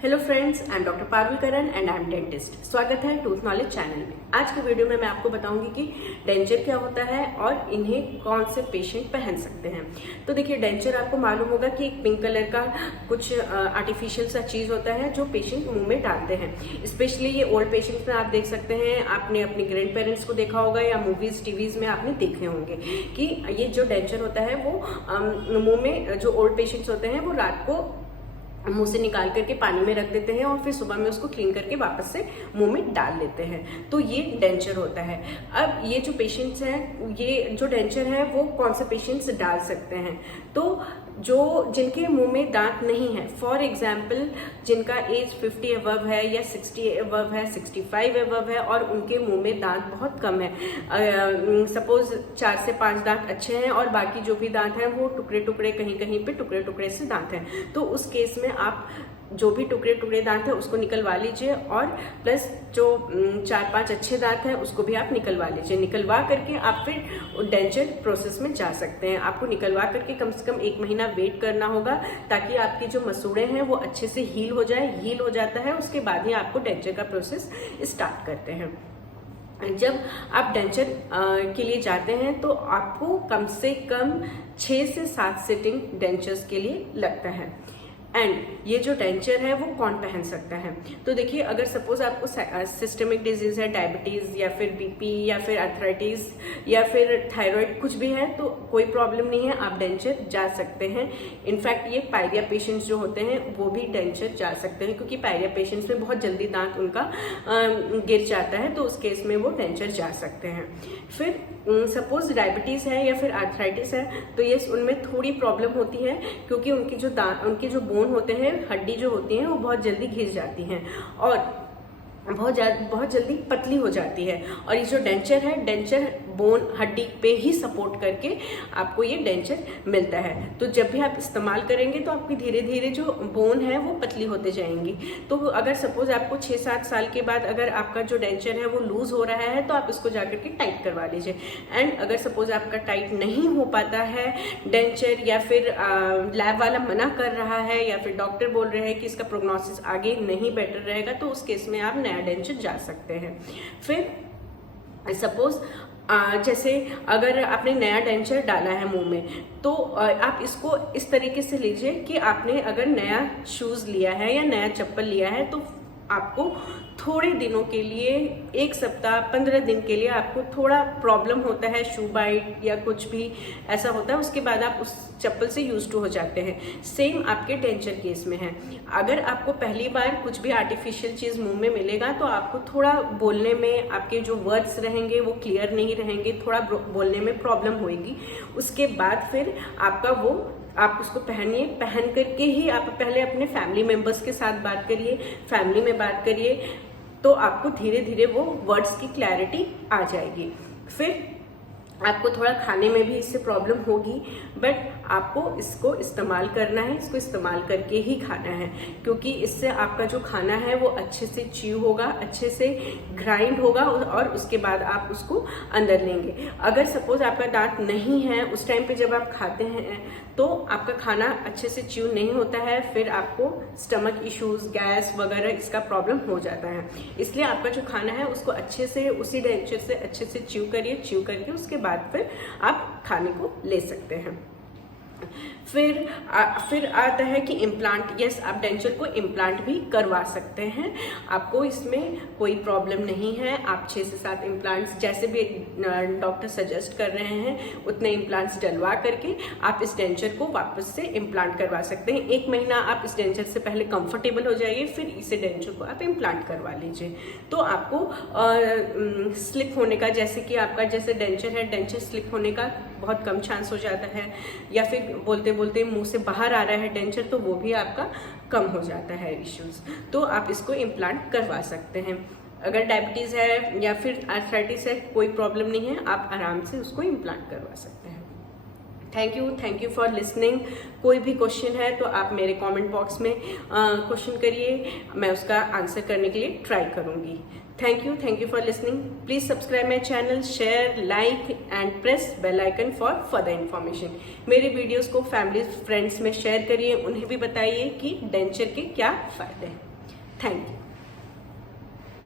Hello friends, I am doctor Parul Karan and I am dentist. स्वागत है tooth knowledge channel में। आज के वीडियो में मैं आपको बताऊंगी कि डेंचर क्या होता है और इन्हें कौन से पेशेंट पहन सकते हैं। तो देखिए, डेंचर आपको मालूम होगा कि एक पिंक कलर का कुछ आर्टिफिशियल सा चीज होता है जो पेशेंट मुंह में डालते हैं। स्पेशली ये ओल्ड पेशेंट्स में आप देख सकते हैं, आपने अपने ग्रैंड पेरेंट्स को देखा होगा या मूवीज टीवीज में आपने देखे होंगे कि ये जो डेंचर होता है वो मुंह में जो ओल्ड पेशेंट्स होते हैं वो रात को मुंह से निकाल करके पानी में रख देते हैं और फिर सुबह में उसको क्लीन करके वापस से मुंह में डाल लेते हैं। तो ये डेंचर होता है। अब ये जो पेशेंट्स हैं, ये जो डेंचर है वो कौन से पेशेंट्स डाल सकते हैं? तो जो जिनके मुंह में दांत नहीं है, फॉर एग्जाम्पल जिनका एज 50 अबव है या 60 अबव है, 65 अबव है और उनके मुंह में दांत बहुत कम है, सपोज 4 से 5 दांत अच्छे हैं और बाकी जो भी दांत हैं वो टुकड़े टुकड़े कहीं कहीं पे टुकड़े टुकड़े से दांत हैं, तो उस केस में आप जो भी टुकड़े टुकड़े दांत है उसको निकलवा लीजिए और प्लस जो 4-5 अच्छे दांत हैं उसको भी आप निकलवा लीजिए। निकलवा करके आप फिर डेंचर प्रोसेस में जा सकते हैं। आपको निकलवा करके कम से कम 1 महीना वेट करना होगा ताकि आपकी जो मसूड़े हैं वो अच्छे से हील हो जाए। हील हो जाता है उसके बाद ही आपको डेंचर का प्रोसेस स्टार्ट करते हैं। जब आप डेंचर के लिए जाते हैं तो आपको कम से कम 6 से 7 सिटिंग डेंचर्स के लिए लगता है। एंड ये जो डेंचर है वो कौन पहन सकता है? तो देखिए, अगर सपोज आपको सिस्टमिक डिजीज है, डायबिटीज या फिर बीपी या फिर अर्थराइटिस या फिर थायराइड कुछ भी है तो कोई प्रॉब्लम नहीं है, आप डेंचर जा सकते हैं। इनफैक्ट ये पायरिया पेशेंट्स जो होते हैं वो भी डेंचर जा सकते हैं, क्योंकि पायरिया पेशेंट्स में बहुत जल्दी दांत उनका गिर जाता है, तो उस केस में वो डेंचर जा सकते हैं। फिर सपोज डायबिटीज है या फिर अर्थराइटिस है तो ये उनमें थोड़ी प्रॉब्लम होती है, क्योंकि उनके जो बोन होते हैं, हड्डी जो होती है वो बहुत जल्दी घिस जाती हैं और बहुत जल्दी पतली हो जाती है। और ये जो डेंचर है, डेंचर बोन हड्डी पे ही सपोर्ट करके आपको ये डेंचर मिलता है। तो जब भी आप इस्तेमाल करेंगे तो आपकी धीरे धीरे जो बोन है वो पतली होते जाएंगी। तो अगर सपोज आपको 6-7 साल के बाद अगर आपका जो डेंचर है वो लूज हो रहा है तो आप इसको जाकर के टाइट करवा लीजिए। एंड अगर सपोज आपका टाइट नहीं हो पाता है डेंचर, या फिर लैब वाला मना कर रहा है या फिर डॉक्टर बोल रहे हैं कि इसका प्रोग्नोसिस आगे नहीं बेटर रहेगा, तो उस केस में आप नया डेंचर जा सकते हैं। फिर सपोज जैसे अगर आपने नया डेंचर डाला है मुंह में तो आप इसको इस तरीके से लीजिए कि आपने अगर नया शूज लिया है या नया चप्पल लिया है तो आपको थोड़े दिनों के लिए, 1 सप्ताह 15 दिन के लिए आपको थोड़ा प्रॉब्लम होता है, शू बाइट या कुछ भी ऐसा होता है, उसके बाद आप उस चप्पल से यूज टू हो जाते हैं। सेम आपके डेंचर केस में है। अगर आपको पहली बार कुछ भी आर्टिफिशियल चीज मुंह में मिलेगा तो आपको थोड़ा बोलने में, आपके जो वर्ड्स रहेंगे वो क्लियर नहीं रहेंगे, थोड़ा बोलने में प्रॉब्लम होगी। उसके बाद फिर आपका वो आप उसको पहनिए, पहन करके ही आप पहले अपने फैमिली मेंबर्स के साथ बात करिए, फैमिली में बात करिए, तो आपको धीरे धीरे वो वर्ड्स की क्लैरिटी आ जाएगी। फिर आपको थोड़ा खाने में भी इससे प्रॉब्लम होगी, बट आपको इसको इस्तेमाल करना है, इसको इस्तेमाल करके ही खाना है, क्योंकि इससे आपका जो खाना है वो अच्छे से च्यू होगा, अच्छे से ग्राइंड होगा और उसके बाद आप उसको अंदर लेंगे। अगर सपोज आपका दांत नहीं है उस टाइम पे जब आप खाते हैं तो आपका खाना अच्छे से च्यू नहीं होता है, फिर आपको स्टमक इश्यूज, गैस वगैरह इसका प्रॉब्लम हो जाता है। इसलिए आपका जो खाना है उसको अच्छे से उसी डेंचर से अच्छे से च्यू करिए, च्यू करके उसके बाद फिर आप खाने को ले सकते हैं। फिर आता है कि इम्प्लांट। यस, आप डेंचर को इम्प्लांट भी करवा सकते हैं, आपको इसमें कोई प्रॉब्लम नहीं है। आप 6 से 7 इम्प्लांट्स जैसे भी डॉक्टर सजेस्ट कर रहे हैं उतने इम्प्लांट्स डलवा करके आप इस डेंचर को वापस से इम्प्लांट करवा सकते हैं। 1 महीना आप इस डेंचर से पहले कंफर्टेबल हो जाइए, फिर इसे डेंचर को आप इम्प्लांट करवा लीजिए। तो आपको स्लिप होने का, जैसे कि आपका जैसे डेंचर है, डेंचर स्लिप होने का बहुत कम चांस हो जाता है, या फिर बोलते बोलते मुंह से बाहर आ रहा है डेंचर तो वो भी आपका कम हो जाता है इश्यूज। तो आप इसको इम्प्लांट करवा सकते हैं। अगर डायबिटीज है या फिर आर्थराइटिस है कोई प्रॉब्लम नहीं है, आप आराम से उसको इम्प्लांट करवा सकते हैं। Thank you for listening. कोई भी क्वेश्चन है तो आप मेरे कमेंट बॉक्स में क्वेश्चन करिए, मैं उसका आंसर करने के लिए ट्राई करूंगी। Thank you for listening. Please subscribe my channel, share, like and press bell icon for further information. मेरे वीडियोस को फैमिली फ्रेंड्स में शेयर करिए, उन्हें भी बताइए कि डेंचर के क्या फायदे हैं। Thank you.